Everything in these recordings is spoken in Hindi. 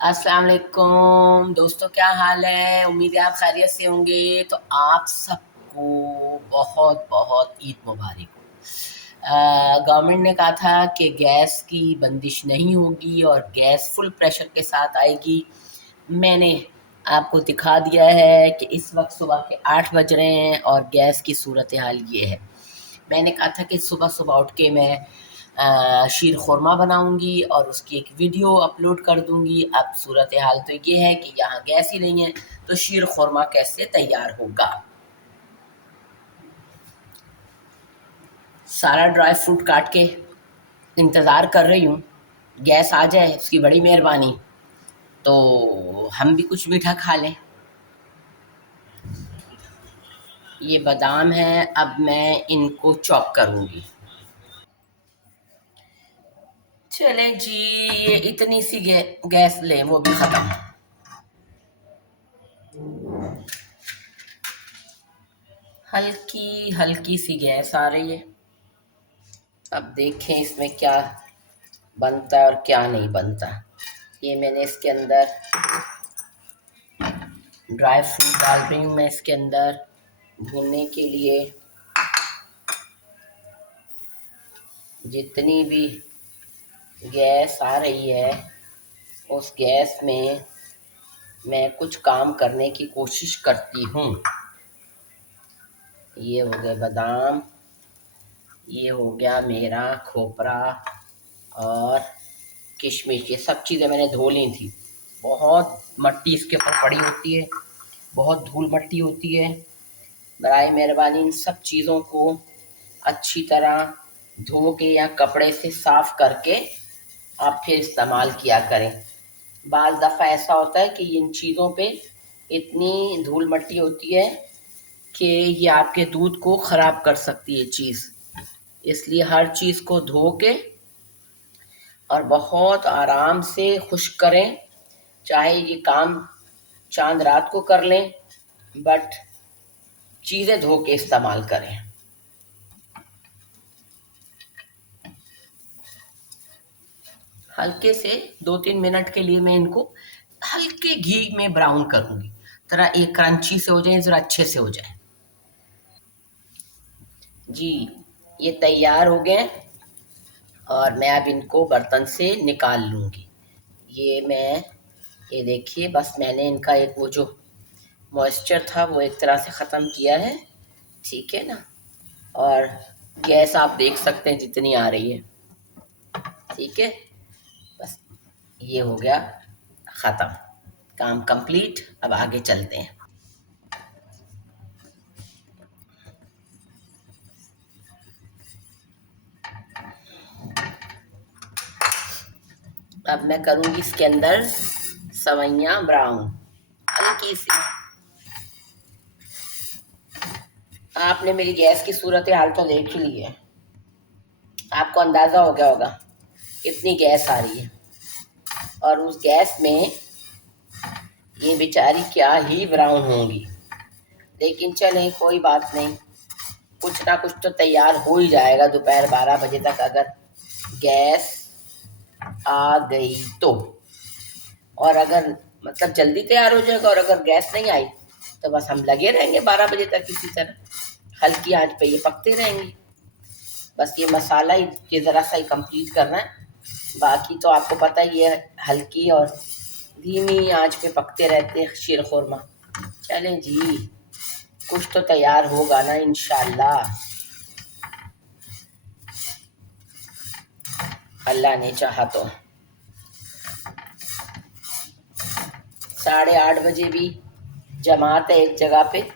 अस्सलाम वालेकुम दोस्तों, क्या हाल है। उम्मीद है आप खैरियत से होंगे। तो आप सबको बहुत बहुत ईद मुबारक हो। गवर्नमेंट ने कहा था कि गैस की बंदिश नहीं होगी और गैस फुल प्रेशर के साथ आएगी। मैंने आपको दिखा दिया है कि इस वक्त सुबह के 8 बज रहे हैं और गैस की सूरत हाल ये है। मैंने कहा था कि सुबह सुबह उठ के मैं शीर खुरमा बनाऊंगी और उसकी एक वीडियो अपलोड कर दूंगी। अब सूरत हाल तो ये है कि यहाँ गैस ही नहीं है, तो शीर खुरमा कैसे तैयार होगा। सारा ड्राई फ्रूट काट के इंतज़ार कर रही हूँ, गैस आ जाए, उसकी बड़ी मेहरबानी, तो हम भी कुछ मीठा खा लें। ये बादाम है, अब मैं इनको चॉप करूँगी। चले जी, ये इतनी सी गैस लें, वो भी ख़त्म। हल्की हल्की सी गैस आ रही है। अब देखें इसमें क्या बनता है और क्या नहीं बनता। ये मैंने इसके अंदर ड्राई फ्रूट डाल रही हूँ, मैं इसके अंदर भूनने के लिए। जितनी भी गैस आ रही है उस गैस में मैं कुछ काम करने की कोशिश करती हूँ। ये हो गए बादाम, ये हो गया मेरा खोपरा और किशमिश। ये सब चीज़ें मैंने धो ली थी। बहुत मट्टी इसके ऊपर पड़ी होती है, बहुत धूल मट्टी होती है। बराए मेहरबानी इन सब चीज़ों को अच्छी तरह धो के या कपड़े से साफ करके आप फिर इस्तेमाल किया करें। बाज़ दफ़ा ऐसा होता है कि इन चीज़ों पे इतनी धूल मट्टी होती है कि ये आपके दूध को ख़राब कर सकती है चीज़। इसलिए हर चीज़ को धो के और बहुत आराम से खुश्क करें। चाहे ये काम चांद रात को कर लें, बट चीज़ें धो के इस्तेमाल करें। हल्के से 2-3 मिनट के लिए मैं इनको हल्के घी में ब्राउन करूँगी, ज़रा एक क्रंची से हो जाए, ज़रा अच्छे से हो जाए। जी, ये तैयार हो गए और मैं अब इनको बर्तन से निकाल लूँगी। ये देखिए, बस मैंने इनका एक वो जो मॉइस्चर था वो एक तरह से ख़त्म किया है, ठीक है ना। और गैस आप देख सकते हैं जितनी आ रही है, ठीक है। बस ये हो गया ख़त्म, काम कंप्लीट। अब आगे चलते हैं। अब मैं करूँगी इसके अंदर सवैयाँ ब्राउन, हल्की सी। आपने मेरी गैस की सूरत हाल तो देख ही ली है, आपको अंदाज़ा हो गया होगा कितनी गैस आ रही है। और उस गैस में ये बेचारी क्या ही ब्राउन होंगी। लेकिन चलें, कोई बात नहीं, कुछ ना कुछ तो तैयार हो ही जाएगा दोपहर 12 बजे तक, अगर गैस आ गई तो। और अगर मतलब जल्दी तैयार हो जाएगा, और अगर गैस नहीं आई तो बस हम लगे रहेंगे 12 बजे तक इसी तरह हल्की आंच पे ये पकते रहेंगे। बस ये मसाला ही ये ज़रा सा ही कंप्लीट करना है, बाकी तो आपको पता ही है, हल्की और धीमी आंच पे पकते रहते हैं शीर खुरमा। चलें जी, कुछ तो तैयार होगा ना इंशाल्लाह, अल्लाह ने चाहा तो। 8:30 बजे भी जमात है एक जगह पे।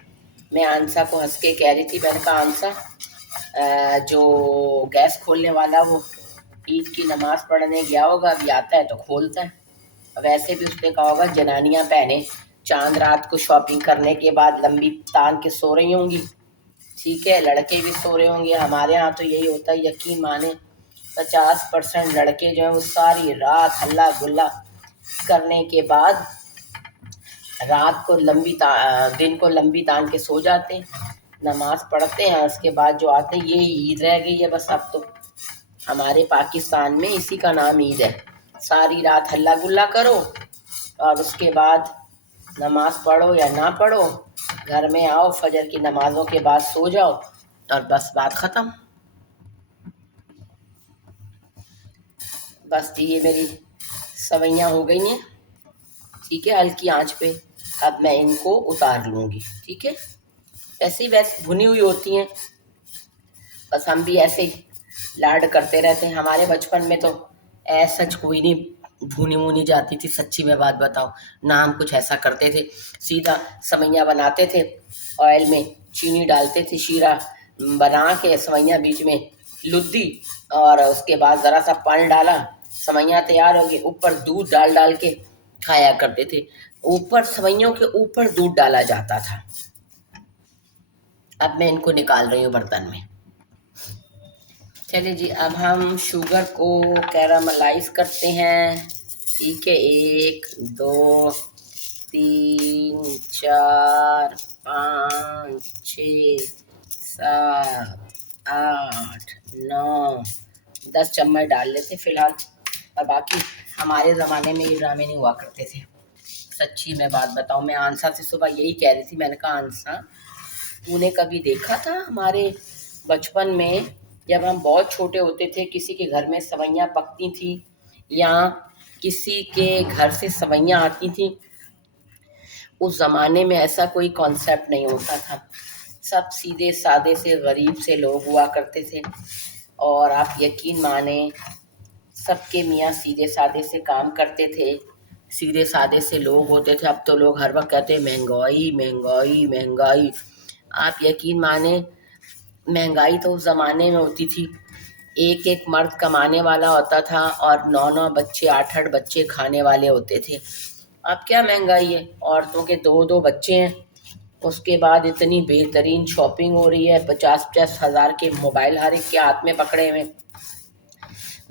मैं आंसा को हंस के कह रही थी, मैंने कहा आंसा, जो गैस खोलने वाला वो ईद की नमाज पढ़ने गया होगा, अभी आता है तो खोलता है। वैसे भी उसने कहा होगा जनानियां पहने चांद रात को शॉपिंग करने के बाद लंबी तान के सो रही होंगी, ठीक है। लड़के भी सो रहे होंगे, हमारे यहाँ तो यही होता है, यकीन माने 50% लड़के जो हैं वो सारी रात हल्ला गुल्ला करने के बाद रात को दिन को लंबी तान के सो जाते हैं, नमाज पढ़ते हैं, उसके बाद जो आते हैं, ये ईद रह गई है बस। अब तो हमारे पाकिस्तान में इसी का नाम ईद है, सारी रात हल्ला गुल्ला करो और उसके बाद नमाज पढ़ो या ना पढ़ो, घर में आओ, फजर की नमाजों के बाद सो जाओ और बस बात ख़त्म। बस ये मेरी सवैयाँ हो गई हैं। ठीक है, हल्की आंच पे अब मैं इनको उतार लूँगी। ठीक है, ऐसी वैसे भुनी हुई होती हैं, बस हम भी ऐसे ही लाड करते रहते हैं। हमारे बचपन में तो ऐसा कोई नहीं भुनी मुनी जाती थी, सच्ची में बात बताओ ना। हम कुछ ऐसा करते थे, सीधा सवैयाँ बनाते थे, ऑयल में चीनी डालते थे, शीरा बना के सवैयाँ बीच में लुद्दी, और उसके बाद ज़रा सा पानी डाला, सवैयाँ तैयार हो गई। ऊपर दूध डाल डाल के खाया करते थे, ऊपर सवैयों के ऊपर दूध डाला जाता था। अब मैं इनको निकाल रही हूँ बर्तन में। चलिए जी, अब हम शुगर को कैरामलाइज करते हैं। ठीक है, 1 2 3 4 5 6 7 8 9 10 चम्मच डाल लेते फिलहाल। और बाकी हमारे ज़माने में ये ड्रामे नहीं हुआ करते थे। सच्ची मैं बात बताऊँ, मैं आंसा से सुबह यही कह रही थी, मैंने कहा आंसा, तूने कभी देखा था हमारे बचपन में जब हम बहुत छोटे होते थे, किसी के घर में सवैयाँ पकती थी या किसी के घर से सवैयाँ आती थी, उस ज़माने में ऐसा कोई कॉन्सेप्ट नहीं होता था। सब सीधे सादे से गरीब से लोग हुआ करते थे, और आप यकीन माने सबके मियाँ सीधे सादे से काम करते थे, सीधे सादे से लोग होते थे। अब तो लोग हर वक्त कहते हैं महंगाई महंगाई महंगाई। आप यकीन माने महंगाई तो उस ज़माने में होती थी, एक एक मर्द कमाने वाला होता था और 9 9 बच्चे 8 8 बच्चे खाने वाले होते थे। अब क्या महंगाई है, औरतों के 2 2 बच्चे हैं, उसके बाद इतनी बेहतरीन शॉपिंग हो रही है, 50 50 हज़ार के मोबाइल हर एक के हाथ में पकड़े हुए,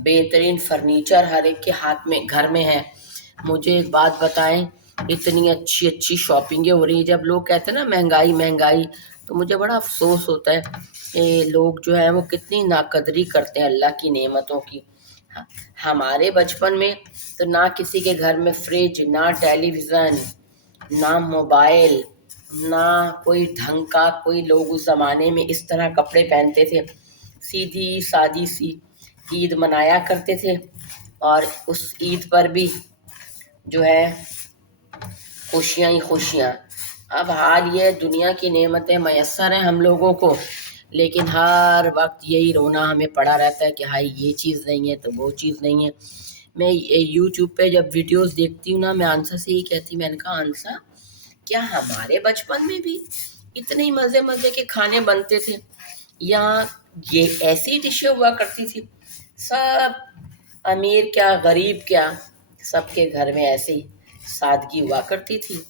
बेहतरीन फर्नीचर हर एक के हाथ में घर में है। मुझे एक बात बताएं, इतनी अच्छी अच्छी शॉपिंगें हो रही हैं, जब लोग कहते हैं ना महंगाई महंगाई, तो मुझे बड़ा अफसोस होता है कि लोग जो है वो कितनी नाकदरी करते हैं अल्लाह की नेमतों की। हमारे बचपन में तो ना किसी के घर में फ्रिज, ना टेलीविज़न, ना मोबाइल, ना कोई ढंग का, कोई लोग उस ज़माने में इस तरह कपड़े पहनते थे, सीधी सादी सी ईद मनाया करते थे। और उस ईद पर भी जो है खुशियाँ ही खुशियाँ। अब हाल ये दुनिया की नेमतें मैसर हैं हम लोगों को, लेकिन हर वक्त यही रोना हमें पड़ा रहता है कि हाय ये चीज़ नहीं है तो वो चीज़ नहीं है। मैं यूट्यूब पे जब वीडियोस देखती हूँ ना, मैं आंसर से ही कहती, मैंने कहा आंसर, क्या हमारे बचपन में भी इतने ही मज़े मज़े के खाने बनते थे, या ये ऐसी डिशें हुआ करती थी? सब अमीर क्या गरीब क्या, सबके घर में ऐसे ही सादगी हुआ करती थी।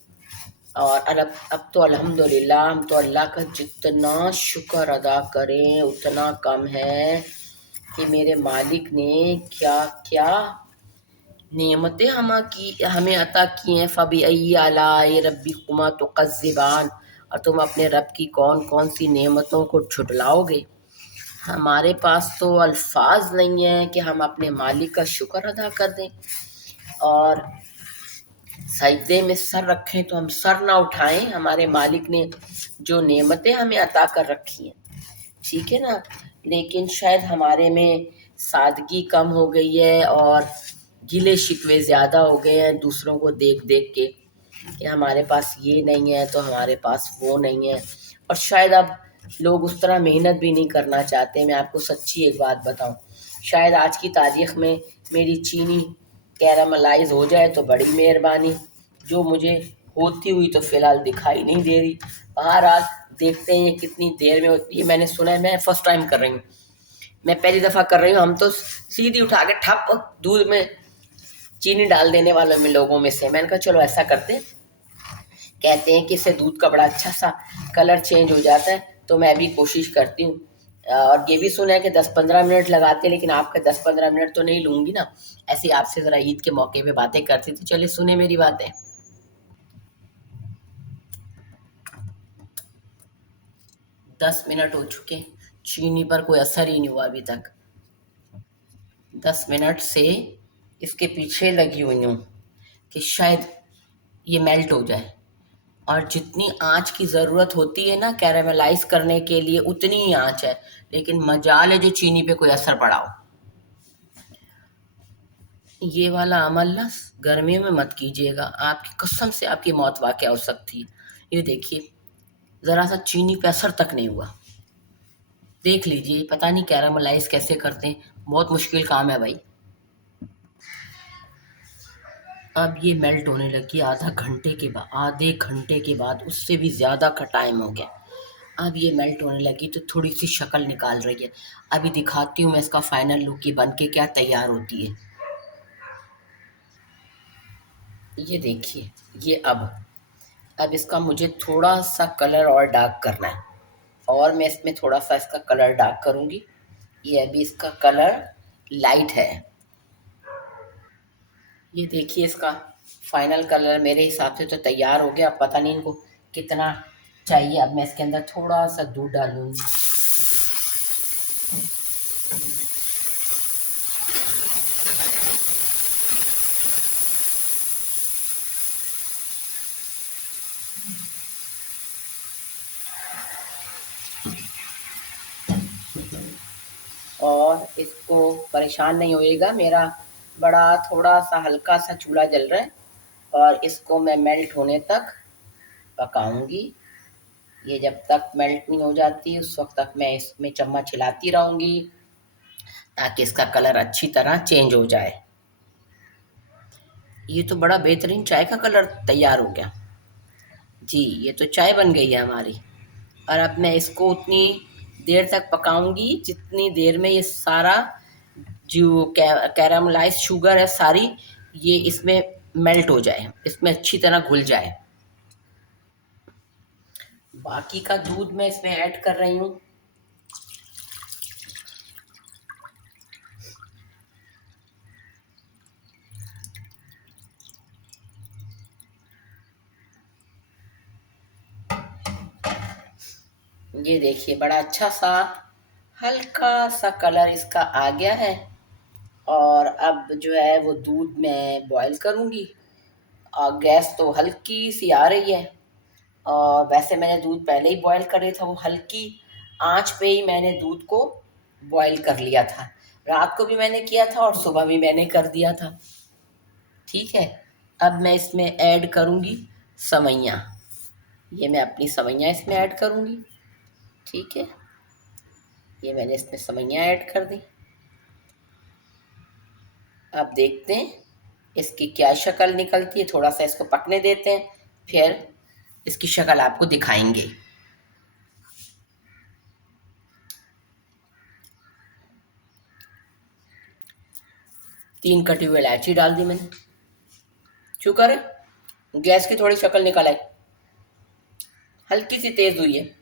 और अब तो अल्हम्दुलिल्लाह, हम तो अल्लाह का जितना शुक्र अदा करें उतना कम है कि मेरे मालिक ने क्या क्या नेमतें हमें अता की हैं। फ़बी अय्यी आलाइ रब्बिकुमा तुकज़्ज़िबान, और तुम अपने रब की कौन कौन सी नेमतों को झुटलाओगे। हमारे पास तो अल्फाज नहीं है कि हम अपने मालिक का शुक्र अदा कर दें, और सजदे में सर रखें तो हम सर ना उठाएं हमारे मालिक ने जो नेमतें हमें अता कर रखी हैं। ठीक है ना, लेकिन शायद हमारे में सादगी कम हो गई है और गिले शिकवे ज़्यादा हो गए हैं दूसरों को देख देख के, कि हमारे पास ये नहीं है तो हमारे पास वो नहीं है। और शायद अब लोग उस तरह मेहनत भी नहीं करना चाहते। मैं आपको सच्ची एक बात बताऊं, शायद आज की तारीख में मेरी चीनी कैरामलाइज हो जाए तो बड़ी मेहरबानी, जो मुझे होती हुई तो फ़िलहाल दिखाई नहीं दे रही। बहरहाल देखते हैं कितनी देर में होती है। मैंने सुना है, मैं फ़र्स्ट टाइम कर रही हूँ, मैं पहली दफ़ा कर रही हूँ। हम तो सीधी उठा के ठप दूध में चीनी डाल देने वालों में लोगों में से। मैंने कहा चलो ऐसा करते हैं, कहते हैं कि इससे दूध का बड़ा अच्छा सा कलर चेंज हो जाता है, तो मैं भी कोशिश करती हूँ। और ये भी सुना है कि 10 15 मिनट लगाते हैं, लेकिन आपका 10 15 मिनट तो नहीं लूँगी ना, ऐसे ही आपसे ज़रा ईद के मौके पे बातें करती थी। चलिए सुने मेरी बातें। 10 मिनट हो चुके, चीनी पर कोई असर ही नहीं हुआ अभी तक। 10 मिनट से इसके पीछे लगी हुई हूँ कि शायद ये मेल्ट हो जाए। और जितनी आँच की ज़रूरत होती है ना कैरामलाइज़ करने के लिए उतनी ही आँच है, लेकिन मजाल है जो चीनी पे कोई असर पड़ा हो। ये वाला अमल ना गर्मियों में मत कीजिएगा, आपकी कसम से आपकी मौत वाक़या हो सकती है। ये देखिए, ज़रा सा चीनी पे असर तक नहीं हुआ। देख लीजिए, पता नहीं कैरामलाइज़ कैसे करते हैं, बहुत मुश्किल काम है भाई। अब ये मेल्ट होने लगी आधे घंटे के बाद, उससे भी ज़्यादा का टाइम हो गया। अब ये मेल्ट होने लगी तो थोड़ी सी शक्ल निकाल रही है। अभी दिखाती हूँ मैं इसका फाइनल लुक, ये बन के क्या तैयार होती है। ये देखिए, ये अब इसका मुझे थोड़ा सा कलर और डार्क करना है, और मैं इसमें थोड़ा सा इसका कलर डार्क करूँगी। ये अभी इसका कलर लाइट है। ये देखिए, इसका फाइनल कलर मेरे हिसाब से तो तैयार हो गया। अब पता नहीं इनको कितना चाहिए। अब मैं इसके अंदर थोड़ा सा दूध डालूंगी। और इसको परेशान नहीं होइएगा, मेरा बड़ा थोड़ा सा हल्का सा चूल्हा जल रहा है, और इसको मैं मेल्ट होने तक पकाऊंगी। ये जब तक मेल्ट नहीं हो जाती उस वक्त तक मैं इसमें चम्मच हिलाती रहूंगी, ताकि इसका कलर अच्छी तरह चेंज हो जाए। ये तो बड़ा बेहतरीन चाय का कलर तैयार हो गया जी। ये तो चाय बन गई है हमारी। और अब मैं इसको उतनी देर तक पकाऊंगी जितनी देर में ये सारा जो कैरामलाइज शुगर है सारी, ये इसमें मेल्ट हो जाए, इसमें अच्छी तरह घुल जाए। बाकी का दूध मैं इसमें ऐड कर रही हूँ। ये देखिए, बड़ा अच्छा सा हल्का सा कलर इसका आ गया है। और अब जो है वो दूध मैं बॉईल करूँगी। और गैस तो हल्की सी आ रही है, और वैसे मैंने दूध पहले ही बॉईल कर लिया था, वो हल्की आंच पे ही मैंने दूध को बॉईल कर लिया था। रात को भी मैंने किया था और सुबह भी मैंने कर दिया था। ठीक है, अब मैं इसमें ऐड करूँगी सवैयाँ। ये मैं अपनी सवैयाँ इसमें ऐड करूँगी। ठीक है, ये मैंने इसमें सवैयाँ ऐड कर दी। अब देखते हैं इसकी क्या शक्ल निकलती है, थोड़ा सा इसको पकने देते हैं, फिर इसकी शक्ल आपको दिखाएंगे। 3 कटी हुई इलायची डाल दी मैंने। शुक्र है गैस की थोड़ी शक्ल निकल आई, हल्की सी तेज हुई है।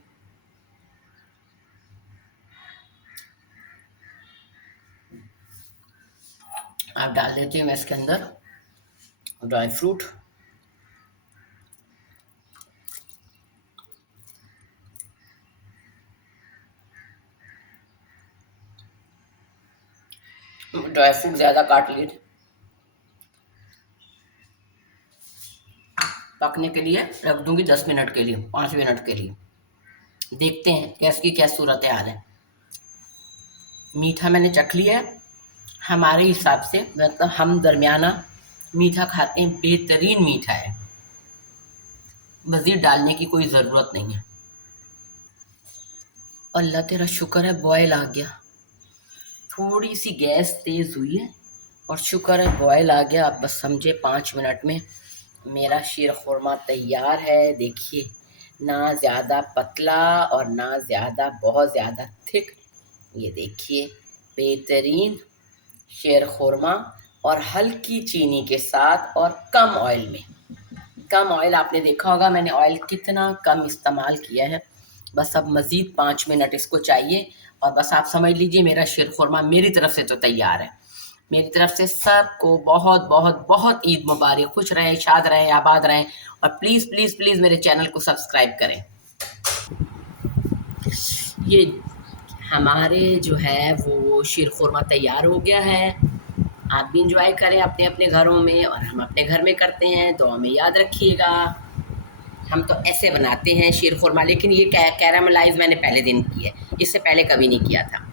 अब डाल देती हूँ मैं इसके अंदर ड्राई फ्रूट। ड्राई फ्रूट ज़्यादा काट लिए थे। पकने के लिए रख दूंगी 10 मिनट के लिए, 5 मिनट के लिए। देखते हैं गैस की क्या सूरत हाल है। मीठा मैंने चख लिया है हमारे हिसाब से, मतलब हम दरमियाना मीठा खाते हैं, बेहतरीन मीठा है। मज़ीद डालने की कोई ज़रूरत नहीं है। अल्लाह तेरा शुक्र है बॉयल आ गया। थोड़ी सी गैस तेज़ हुई है और शुक्र है बॉयल आ गया। अब बस समझे 5 मिनट में मेरा शीर खुरमा तैयार है। देखिए, ना ज़्यादा पतला और ना ज़्यादा बहुत ज़्यादा थिक। ये देखिए, बेहतरीन शीर खुरमा, और हल्की चीनी के साथ और कम ऑयल में। कम ऑयल, आपने देखा होगा मैंने ऑयल कितना कम इस्तेमाल किया है। बस अब मज़ीद 5 मिनट इसको चाहिए, और बस आप समझ लीजिए मेरा शीर खुरमा मेरी तरफ से तो तैयार है। मेरी तरफ से सबको बहुत बहुत बहुत ईद मुबारक। खुश रहें, शाद रहें, आबाद रहें, और प्लीज़ प्लीज़ प्लीज़ मेरे चैनल को सब्सक्राइब करें। ये हमारे जो है वो शीर खुरमा तैयार हो गया है। आप भी इंजॉय करें अपने अपने घरों में, और हम अपने घर में करते हैं, दुआ में याद रखिएगा। हम तो ऐसे बनाते हैं शीर खुरमा, लेकिन ये कैरामलाइज मैंने पहले दिन की है, इससे पहले कभी नहीं किया था।